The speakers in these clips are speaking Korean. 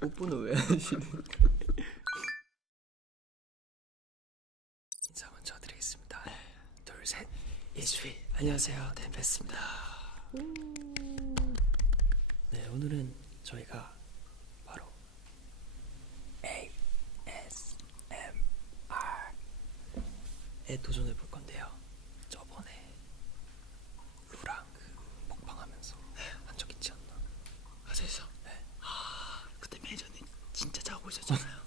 뽀뽀는 왜 하시는? 인사 먼저 드리겠습니다. 둘, 셋. 예수이 안녕하세요. 템페스입니다. 네, 오늘은 저희가 바로 ASMR에 도전해 볼 건데요. 저번에 루랑 그 먹방하면서 한 적 있지 않나? 맞아요. 네. 아 그때 매니저님 진짜 자고 있었잖아요.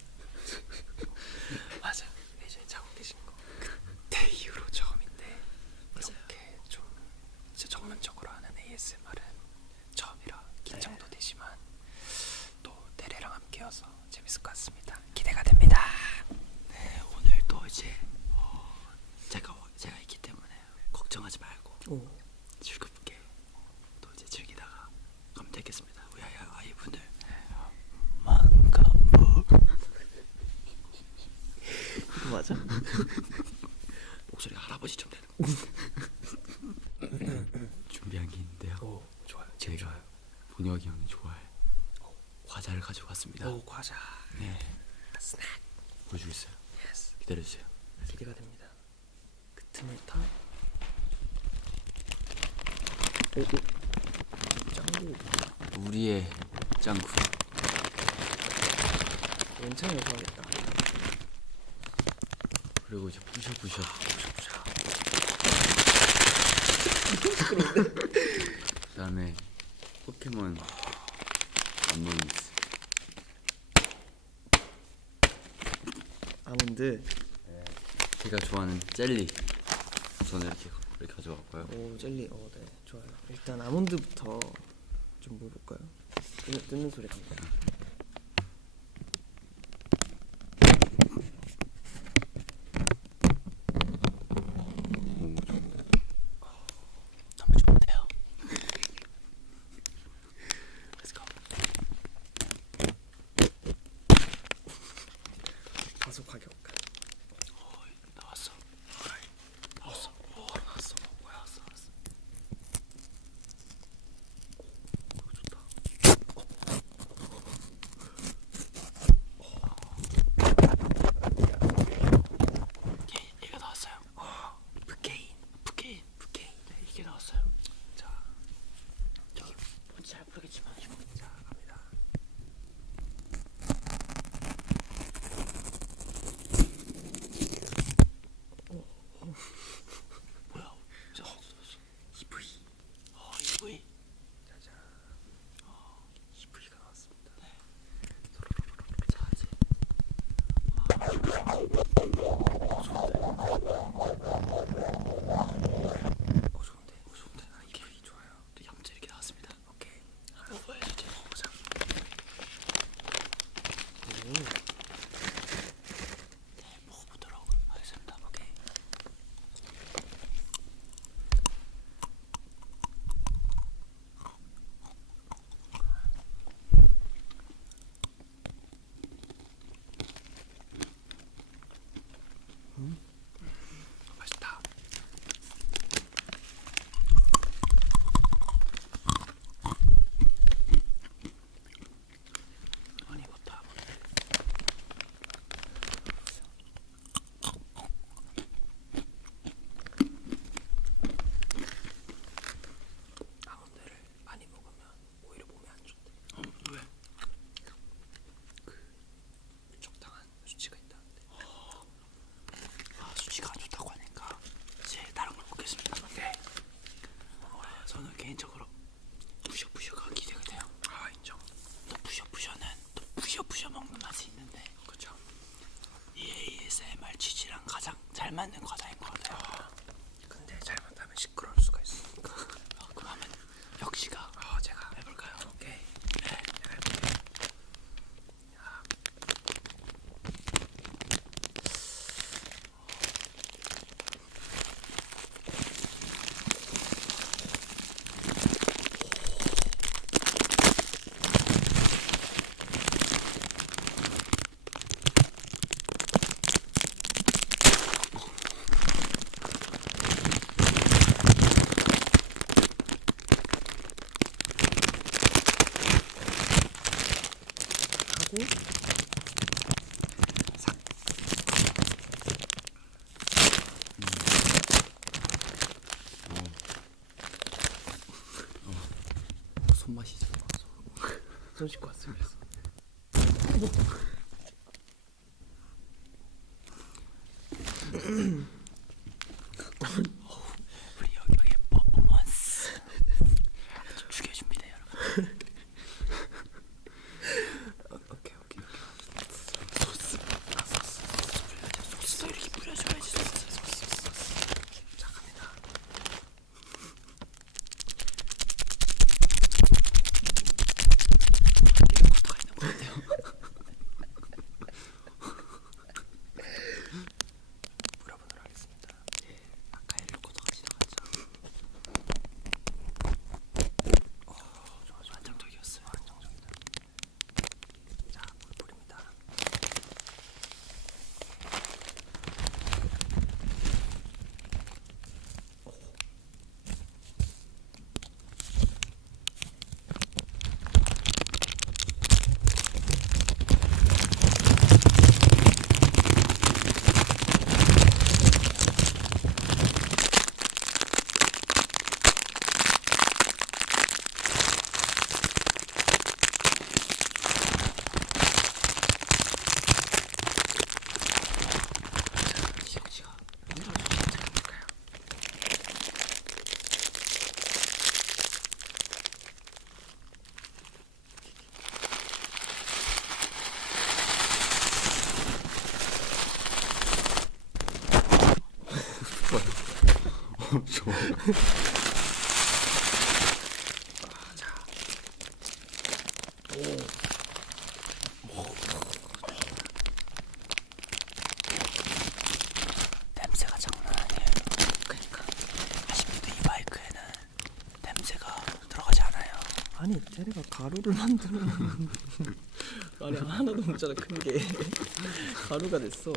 맞아. 매니저님 자고 계신 거. 그때 이후로 처음인데 이렇게 좀 진짜 전문적으로 하는 ASMR은 처음이라 긴장도 되지만 또 대래랑 함께여서 재밌을 것 같습니다. 기대가 됩니다. 네 오늘 또 이제 어, 제가 제가 있기 때문에 걱정하지 말고 즐겁게 또 이제 즐기다가 가면 되겠습니다. 우리 아이 아이분들 만감부 이거 맞아? 목소리가 할아버지처럼 되는 준비한 게 있는데요. 오 좋아요. 제가 본혁이 형이 좋아할 과자를 가지고 왔습니다. 오 과자. 네. 스낵. 보여주겠어요. 예스. 기다려주세요. 기대가 됩니다. 그 틈을 타. 오, 오. 짱구. 우리의 짱구 괜찮아요, 좋아하겠다. 그리고 이제 부셔부셔 그다음에 포켓몬 안무믹스 아몬드. 제가 좋아하는 젤리 우선 이렇게 이렇게 가져왔고요 오 젤리. 어, 네, 좋아요. 일단 아몬드부터 좀 먹어볼까요? 뜯는, 뜯는 소리 갑니다. Allemagne ne croit pas. 손 씻고 왔습니다. 우리 여기에 퍼포먼스 아주 죽여줍니다 여러분. 어, 오케이 오케이 오케이. 소스. 아 소스. 소스 뿌려야지. 소스 이렇게 뿌려줘야지. 소스 소스 소스. 자 갑니다. 이거 코드가 있는 것 같아요. 물어보도록 하겠습니다. 아까 옐로 코드가 지나갔죠. 어, 좋아 좋아 안정적이었어요. 안정적이다. 자, 물 뿌립니다. 시영 씨가 인트로 좀 부탁드릴까요? 좋아. 냄새가 장난 아니에요. 그러니까 아쉽게도 이 마이크에는 냄새가 들어가지 않아요. 아니 테레가 가루를 만들어 아니 하나도 없잖아 큰 게 가루가 됐어